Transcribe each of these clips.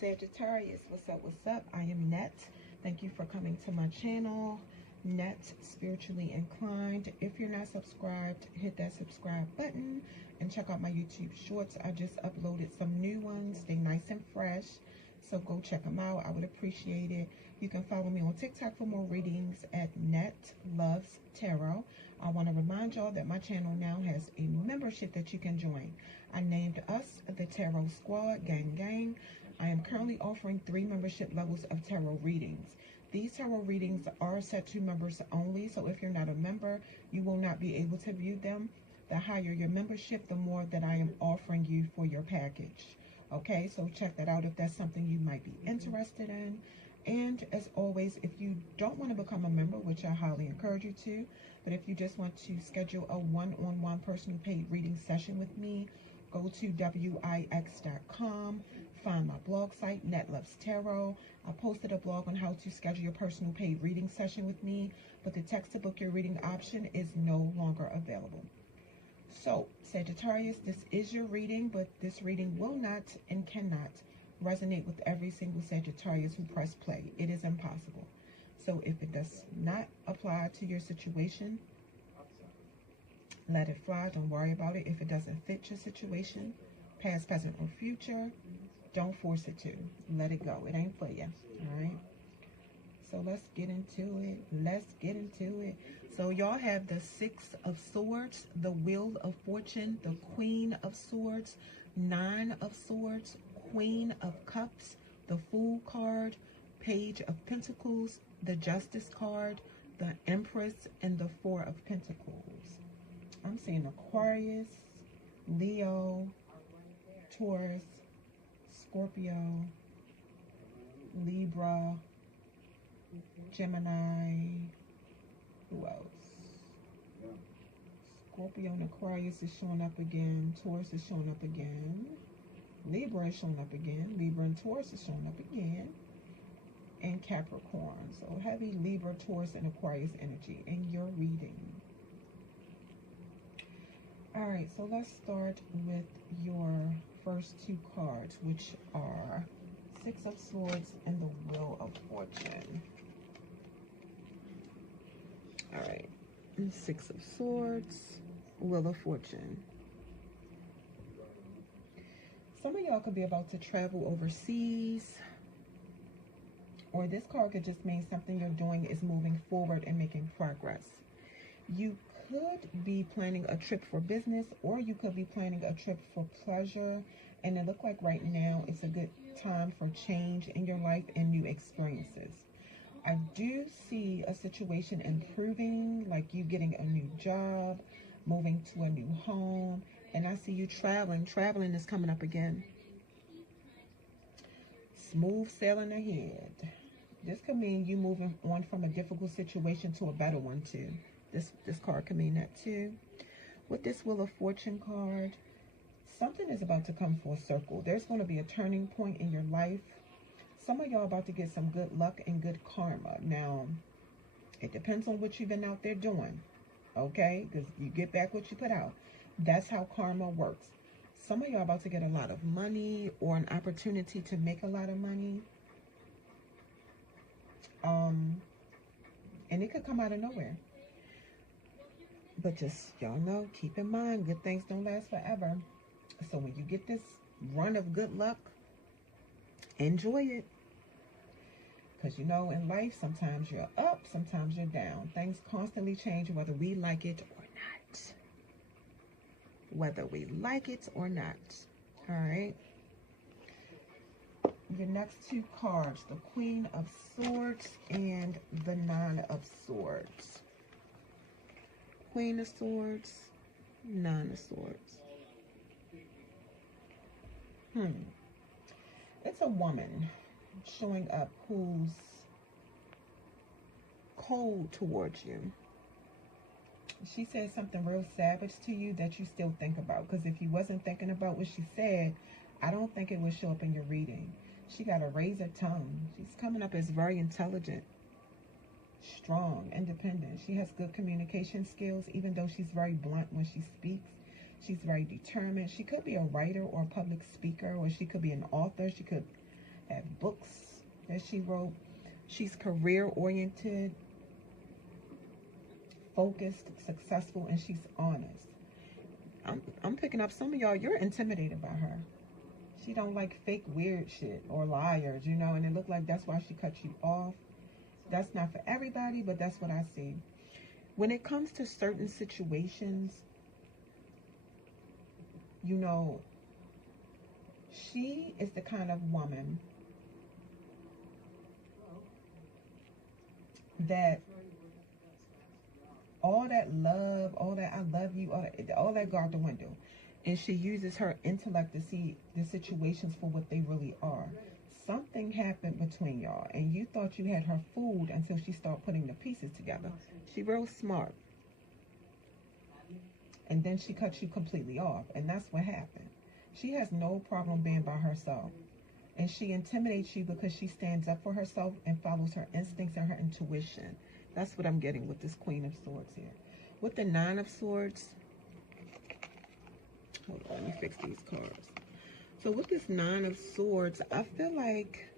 Sagittarius, what's up, what's up? I am Net. Thank you for coming to my channel, Net Spiritually Inclined. If you're not subscribed, hit that subscribe button and check out my YouTube shorts. I just uploaded some new ones. They nice and fresh, so go check them out. I would appreciate it. You can follow me on TikTok for more readings at Net Loves Tarot. I want to remind y'all that my channel now has a membership that you can join. I named us the Tarot Squad, gang gang. I am currently offering 3 membership levels of tarot readings. These tarot readings are set to members only, so if you're not a member, you will not be able to view them. The higher your membership, the more that I am offering you for your package. Okay, so check that out if that's something you might be interested in. And as always, if you don't want to become a member, which I highly encourage you to, but if you just want to schedule a one-on-one personal paid reading session with me, go to wix.com, find my blog site, Net Loves Tarot. I posted a blog on how to schedule your personal paid reading session with me, but the text to book your reading option is no longer available. So, Sagittarius, this is your reading, but this reading will not and cannot resonate with every single Sagittarius who press play. It is impossible. So if it does not apply to your situation, let it fly. Don't worry about it. If it doesn't fit your situation, past, present, or future, don't force it to. Let it go. It ain't for you. All right? So let's get into it. Let's get into it. So y'all have the 6 of Swords, the Wheel of Fortune, the Queen of Swords, 9 of Swords, Queen of Cups, the Fool card, Page of Pentacles, the Justice card, the Empress, and the 4 of Pentacles. I'm seeing Aquarius, Leo, Taurus, Scorpio, Libra, Gemini. Who else? Scorpio and Aquarius is showing up again. Taurus is showing up again. Libra is showing up again. Libra and Taurus is showing up again. And Capricorn. So heavy Libra, Taurus, and Aquarius energy in your reading. Alright, so let's start with your first 2 cards, which are 6 of Swords and the Wheel of Fortune. Alright, 6 of Swords, Wheel of Fortune. Some of y'all could be about to travel overseas, or this card could just mean something you're doing is moving forward and making progress. You could be planning a trip for business, or you could be planning a trip for pleasure, and it looks like right now it's a good time for change in your life and new experiences. I do see a situation improving, like you getting a new job, moving to a new home, and I see you traveling. Traveling is coming up again. Smooth sailing ahead. This could mean you moving on from a difficult situation to a better one too. This card can mean that too. With this Wheel of Fortune card, something is about to come full circle. There's going to be a turning point in your life. Some of y'all about to get some good luck and good karma. Now, it depends on what you've been out there doing. Okay? Because you get back what you put out. That's how karma works. Some of y'all about to get a lot of money or an opportunity to make a lot of money. And it could come out of nowhere. But just, y'all know, keep in mind, good things don't last forever. So when you get this run of good luck, enjoy it. Because you know, in life, sometimes you're up, sometimes you're down. Things constantly change whether we like it or not. Whether we like it or not. All right. Your next 2 cards, the Queen of Swords and the 9 of Swords. Queen of Swords, 9 of Swords. It's a woman showing up who's cold towards you. She said something real savage to you that you still think about. Because if you wasn't thinking about what she said, I don't think it would show up in your reading. She got a razor tongue. She's coming up as very intelligent, strong, independent. She has good communication skills, even though she's very blunt when she speaks. She's very determined. She could be a writer or a public speaker, or she could be an author. She could have books that she wrote. She's career-oriented, focused, successful, and she's honest. I'm picking up some of y'all, you're intimidated by her. She don't like fake weird shit or liars, you know, and it looked like that's why she cut you off. That's not for everybody, but that's what I see. When it comes to certain situations, you know, she is the kind of woman that all that love, all that I love you, all that go out the window. And she uses her intellect to see the situations for what they really are. Something happened between y'all, and you thought you had her fooled until she started putting the pieces together. She real smart. And then she cuts you completely off, and that's what happened. She has no problem being by herself. And she intimidates you because she stands up for herself and follows her instincts and her intuition. That's what I'm getting with this Queen of Swords here. With the Nine of Swords, hold on, let me fix these cards. So with this Nine of Swords, I feel like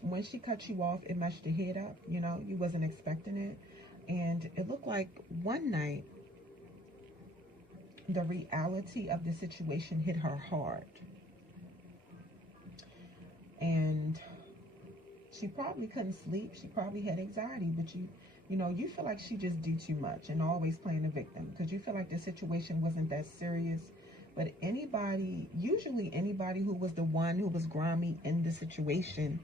when she cut you off, it messed your head up. You know, you wasn't expecting it. And it looked like one night, the reality of the situation hit her hard. And she probably couldn't sleep. She probably had anxiety, but you know, you feel like she just do too much and always playing the victim because you feel like the situation wasn't that serious. But anybody, usually anybody who was the one who was grimy in the situation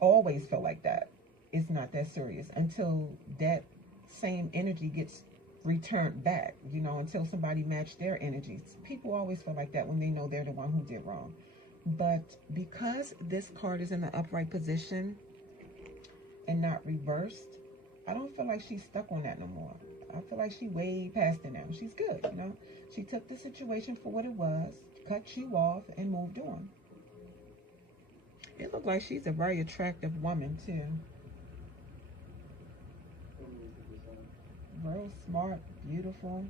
always felt like that. It's not that serious until that same energy gets returned back, you know, until somebody matched their energies. People always feel like that when they know they're the one who did wrong. But because this card is in the upright position and not reversed, I don't feel like she's stuck on that no more. I feel like she way past it now. She's good, you know. She took the situation for what it was, cut you off, and moved on. It looked like she's a very attractive woman, too. Real smart, beautiful.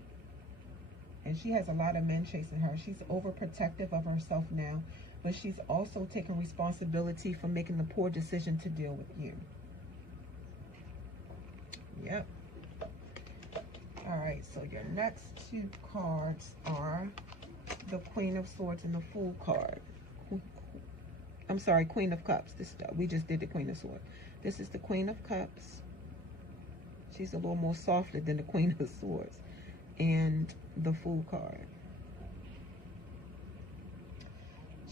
And she has a lot of men chasing her. She's overprotective of herself now, but she's also taking responsibility for making the poor decision to deal with you. Yep. All right, so your next two cards are the Queen of Swords and the Fool card. I'm sorry, Queen of Cups. We just did the Queen of Swords. This is the Queen of Cups. She's a little more softer than the Queen of Swords. And the Fool card.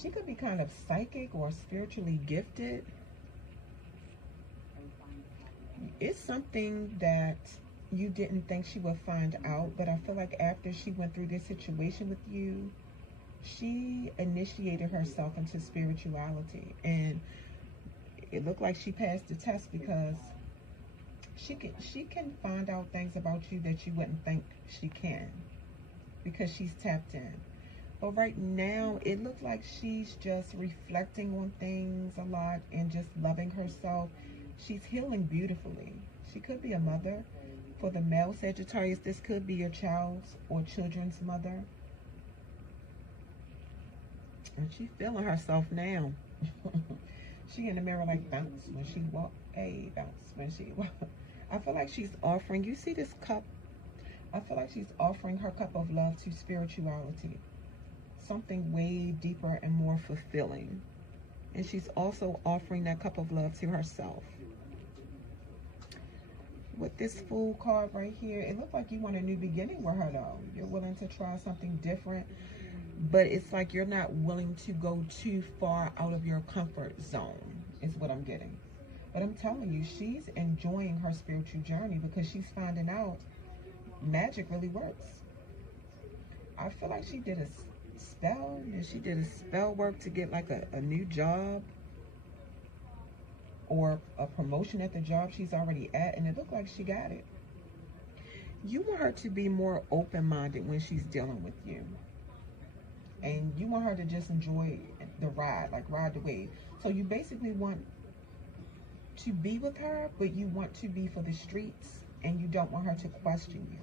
She could be kind of psychic or spiritually gifted. It's something that you didn't think she would find out, but I feel like after she went through this situation with you, she initiated herself into spirituality, and it looked like she passed the test because she can find out things about you that you wouldn't think she can because she's tapped in. But right now, it looks like she's just reflecting on things a lot and just loving herself. She's healing beautifully. She could be a mother. For the male Sagittarius, this could be your child's or children's mother. And she's feeling herself now. She in the mirror like bounce when she walk. Hey, bounce when she walk. I feel like she's offering, you see this cup? I feel like she's offering her cup of love to spirituality. Something way deeper and more fulfilling. And she's also offering that cup of love to herself. With this Fool card right here, it looks like you want a new beginning with her though. You're willing to try something different, but it's like you're not willing to go too far out of your comfort zone, is what I'm getting. But I'm telling you, she's enjoying her spiritual journey because she's finding out magic really works. I feel like she did a spell, and she did a spell work to get like a new job or a promotion at the job she's already at, and it looked like she got it. You want her to be more open-minded when she's dealing with you. And you want her to just enjoy the ride, like ride the wave. So you basically want to be with her, but you want to be for the streets, and you don't want her to question you.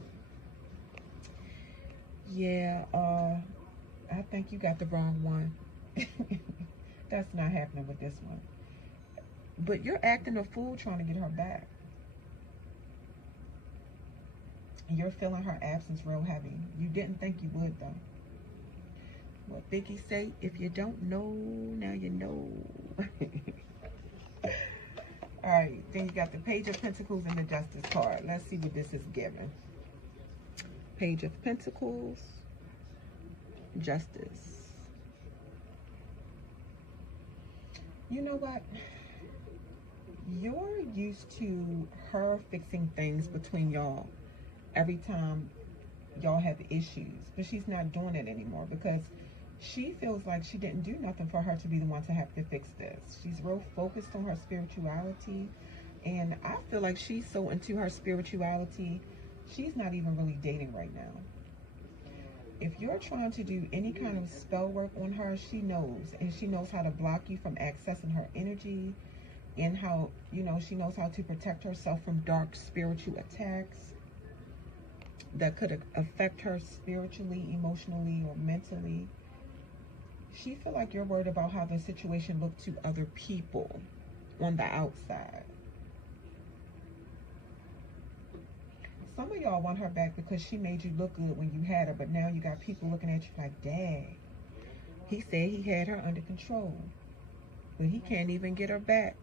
Yeah, I think you got the wrong one. That's not happening with this one. But you're acting a fool trying to get her back. You're feeling her absence real heavy. You didn't think you would, though. What Biggie say, if you don't know, now you know. All right, then you got the Page of Pentacles and the Justice card. Let's see what this is giving. Page of Pentacles, Justice. You know what? You're used to her fixing things between y'all every time y'all have issues, but she's not doing it anymore because she feels like she didn't do nothing for her to be the one to have to fix this. She's real focused on her spirituality, and I feel like she's so into her spirituality, she's not even really dating right now. If you're trying to do any kind of spell work on her, she knows, and she knows how to block you from accessing her energy, and how, you know, she knows how to protect herself from dark spiritual attacks that could affect her spiritually, emotionally, or mentally. She feel like you're worried about how the situation looked to other people on the outside. Some of y'all want her back because she made you look good when you had her, but now you got people looking at you like, dang, he said he had her under control, but he can't even get her back.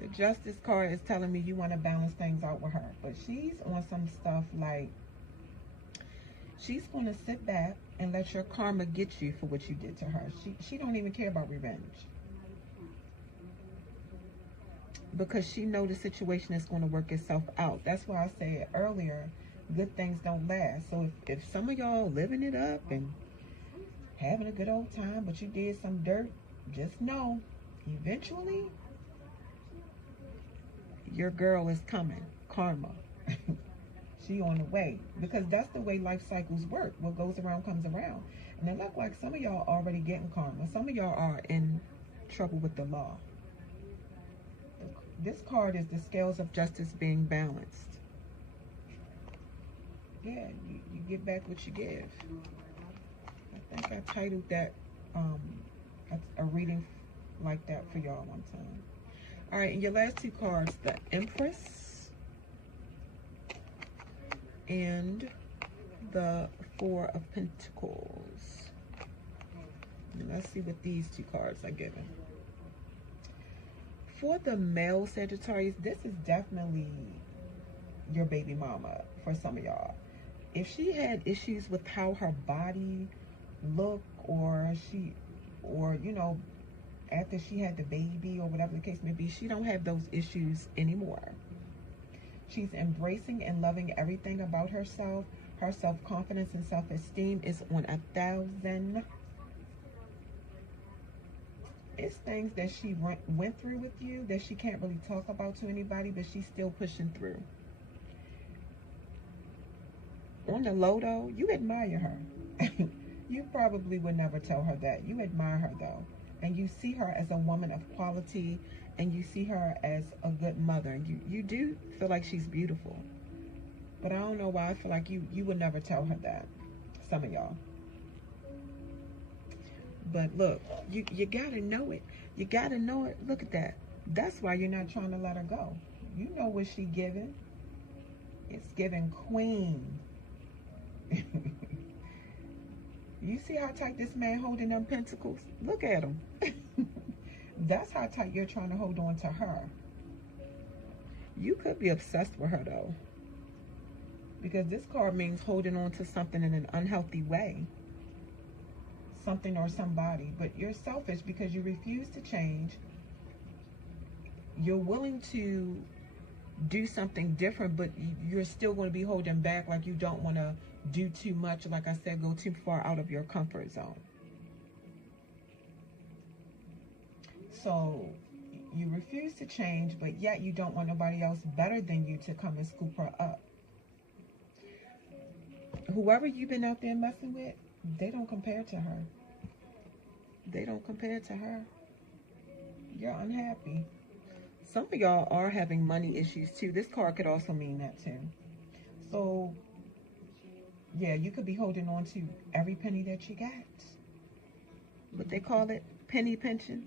The Justice card is telling me you want to balance things out with her, but she's on some stuff like she's going to sit back and let your karma get you for what you did to her. She don't even care about revenge, because she know the situation is going to work itself out. That's why I said earlier, good things don't last. So if some of y'all living it up and having a good old time, but you did some dirt, just know, eventually, your girl is coming. Karma. She on the way. Because that's the way life cycles work. What goes around comes around. And it look like some of y'all already getting karma. Some of y'all are in trouble with the law. This card is the scales of justice being balanced. Yeah, you get back what you give. I think I titled that a reading like that for y'all one time. All right, and your last two cards, the Empress and the Four of Pentacles. And let's see what these two cards are giving. For the male Sagittarius, this is definitely your baby mama for some of y'all. If she had issues with how her body looked, or you know, after she had the baby or whatever the case may be, she don't have those issues anymore. She's embracing and loving everything about herself. Her self-confidence and self-esteem is on 1,000. It's things that she went through with you that she can't really talk about to anybody, but she's still pushing through. On the low though, you admire her. You probably would never tell her that. You admire her though. And you see her as a woman of quality, and you see her as a good mother. You do feel like she's beautiful. But I don't know why I feel like you would never tell her that. Some of y'all. But look, you gotta know it. You gotta know it. Look at that. That's why you're not trying to let her go. You know what she giving. It's giving queen. You see how tight this man holding them pentacles? Look at him. That's how tight you're trying to hold on to her. You could be obsessed with her though, because this card means holding on to something in an unhealthy way. Something or somebody. But you're selfish because you refuse to change. You're willing to do something different, but you're still going to be holding back, like you don't want to do too much. Like I said, go too far out of your comfort zone. So you refuse to change, but yet you don't want nobody else better than you to come and scoop her up. Whoever you've been out there messing with, they don't compare to her. They don't compare to her. You're unhappy. Some of y'all are having money issues too. This card could also mean that too. So Yeah, you could be holding on to every penny that you got. What they call it, penny pension.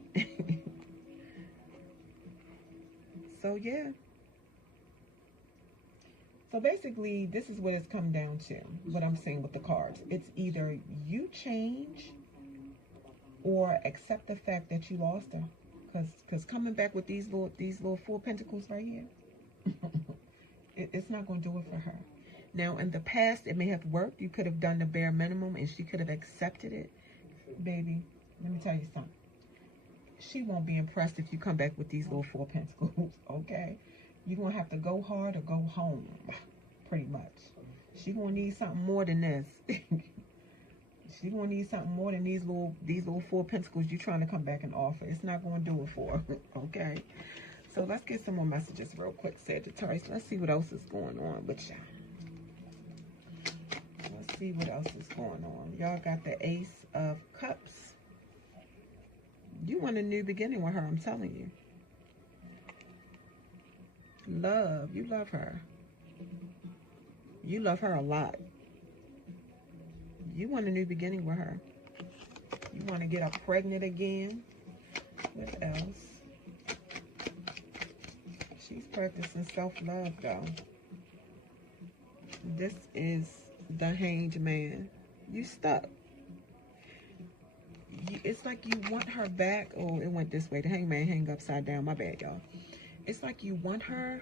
So yeah. So basically, this is what it's come down to. What I'm saying with the cards, it's either you change or accept the fact that you lost her. Because coming back with these little Four Pentacles right here, it's not going to do it for her. Now, in the past, it may have worked. You could have done the bare minimum, and she could have accepted it. Baby, let me tell you something. She won't be impressed if you come back with these little Four Pentacles, okay? You're going to have to go hard or go home, pretty much. She's going to need something more than this. She's going to need something more than these little Four Pentacles you're trying to come back and offer. It's not going to do it for her, okay? So let's get some more messages real quick, Sagittarius. Let's see what else is going on with y'all. Let's see what else is going on. Y'all got the Ace of Cups. You want a new beginning with her, I'm telling you. Love. You love her. You love her a lot. You want a new beginning with her. You want to get her pregnant again. What else? She's practicing self-love, though. This is the Hanged Man. You stuck. It's like you want her back. Oh, it went this way. The Hanged Man hang upside down. My bad, y'all. It's like you want her,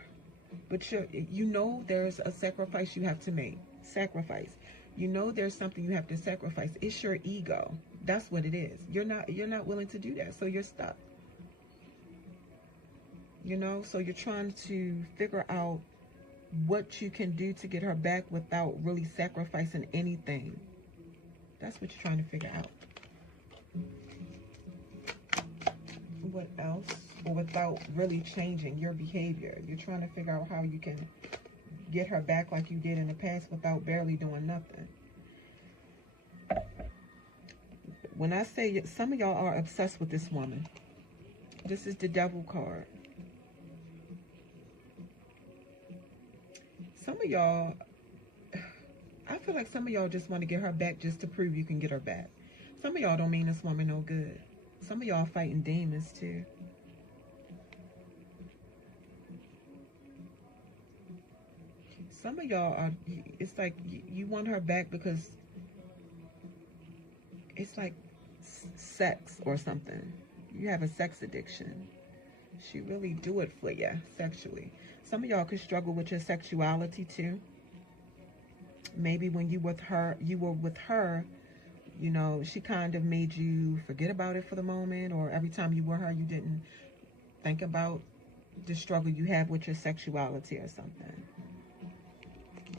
but you know there's a sacrifice you have to make. Sacrifice. You know there's something you have to sacrifice. It's your ego. That's what it is. You're not willing to do that, so you're stuck. You know, so you're trying to figure out what you can do to get her back without really sacrificing anything. That's what you're trying to figure out. What else? Or without really changing your behavior. You're trying to figure out how you can get her back like you did in the past without barely doing nothing. When I say some of y'all are obsessed with this woman, this is the Devil card. Some of y'all, I feel like some of y'all just want to get her back just to prove you can get her back. Some of y'all don't mean this woman no good. Some of y'all fighting demons too. Some of y'all are, it's like you want her back because it's like sex or something. You have a sex addiction. She really do it for you sexually. Some of y'all could struggle with your sexuality too. Maybe when you were with her, you know, she kind of made you forget about it for the moment, or every time you were her, you didn't think about the struggle you have with your sexuality or something.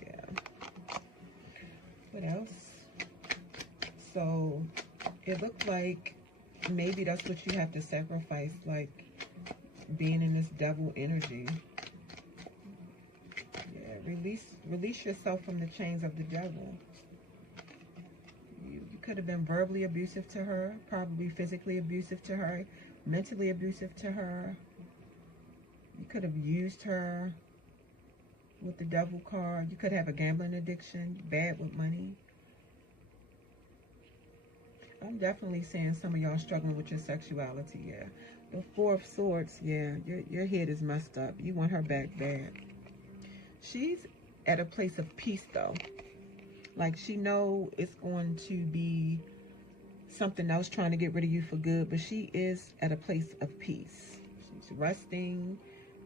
Yeah. What else? So it looked like maybe that's what you have to sacrifice, like being in this devil energy. Yeah, release yourself from the chains of the devil. You could have been verbally abusive to her, probably physically abusive to her, mentally abusive to her. You could have used her with the Devil card. You could have a gambling addiction, bad with money. I'm definitely seeing some of y'all struggling with your sexuality, yeah. The Four of Swords, yeah, your head is messed up. You want her back bad. She's at a place of peace, though. Like, she know it's going to be something else trying to get rid of you for good, but she is at a place of peace. She's resting,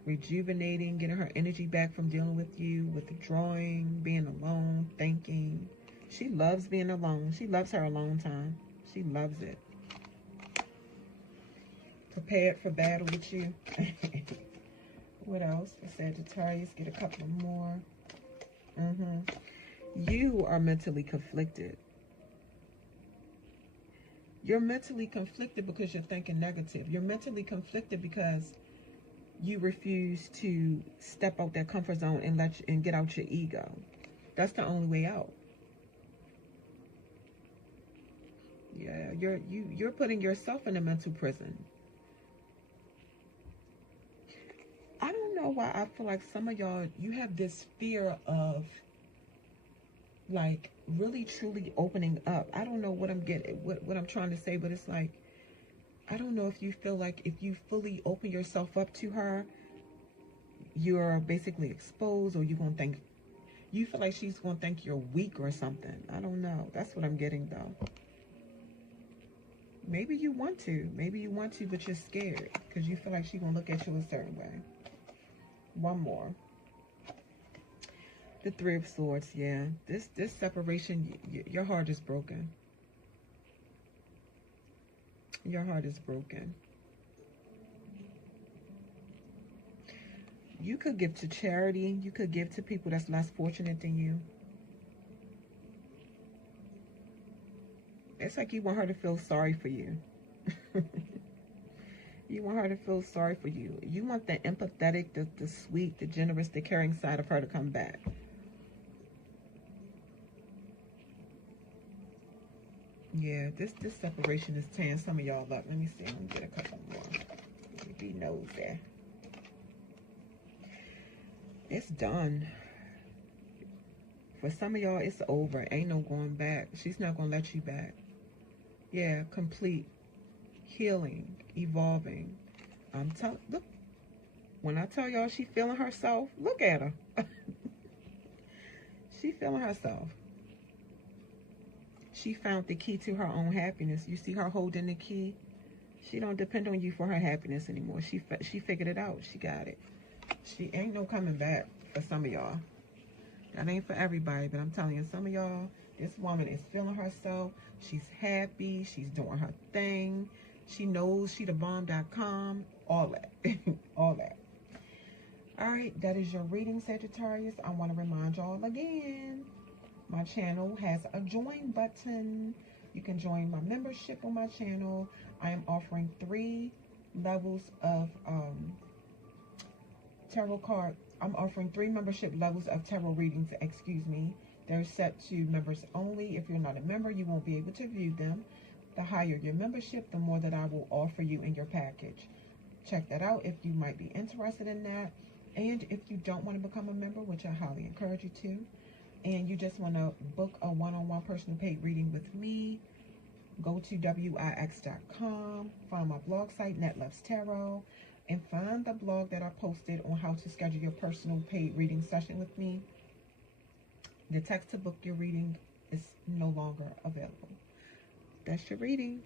rejuvenating, getting her energy back from dealing with you, withdrawing, being alone, thinking. She loves being alone. She loves her alone time. She loves it. Prepared for battle with you. What else? For Sagittarius, get a couple more. You are mentally conflicted. You're mentally conflicted because you're thinking negative. You're mentally conflicted because you refuse to step out that comfort zone and get out your ego. That's the only way out. Yeah, you're putting yourself in a mental prison. I don't know why I feel like some of y'all, you have this fear of like really truly opening up. I don't know what I'm getting, what I'm trying to say, but it's like, I don't know if you feel like if you fully open yourself up to her, you're basically exposed, or you're gonna think, you feel like she's gonna think you're weak or something. I don't know. That's what I'm getting though. Maybe you want to, but you're scared because you feel like she's gonna look at you a certain way. One more. The Three of Swords, yeah. This separation, your heart is broken. Your heart is broken. You could give to charity. You could give to people that's less fortunate than you. It's like you want her to feel sorry for you. You want her to feel sorry for you. You want the empathetic, the sweet, the generous, the caring side of her to come back. Yeah, this separation is tearing some of y'all up. Let me see. Let me get a couple more. Maybe knows that. It's done. For some of y'all, it's over. Ain't no going back. She's not going to let you back. Yeah, complete healing, evolving. Look, when I tell y'all she feeling herself, look at her. She feeling herself. She found the key to her own happiness. You see her holding the key? She don't depend on you for her happiness anymore. She figured it out. She got it. She ain't no coming back for some of y'all. That ain't for everybody, but I'm telling you, some of y'all, this woman is feeling herself. She's happy. She's doing her thing. She knows she the bomb.com. All that. All that. All right, that is your reading, Sagittarius. I want to remind y'all again, my channel has a join button. You can join my membership on my channel. I am offering 3 levels of tarot card. I'm offering 3 membership levels of tarot readings, excuse me. They're set to members only. If you're not a member, you won't be able to view them. The higher your membership, the more that I will offer you in your package. Check that out if you might be interested in that. And if you don't want to become a member, which I highly encourage you to, and you just want to book a one-on-one personal paid reading with me, go to wix.com, find my blog site, Net Loves Tarot, and find the blog that I posted on how to schedule your personal paid reading session with me. The text to book your reading is no longer available. That's your reading.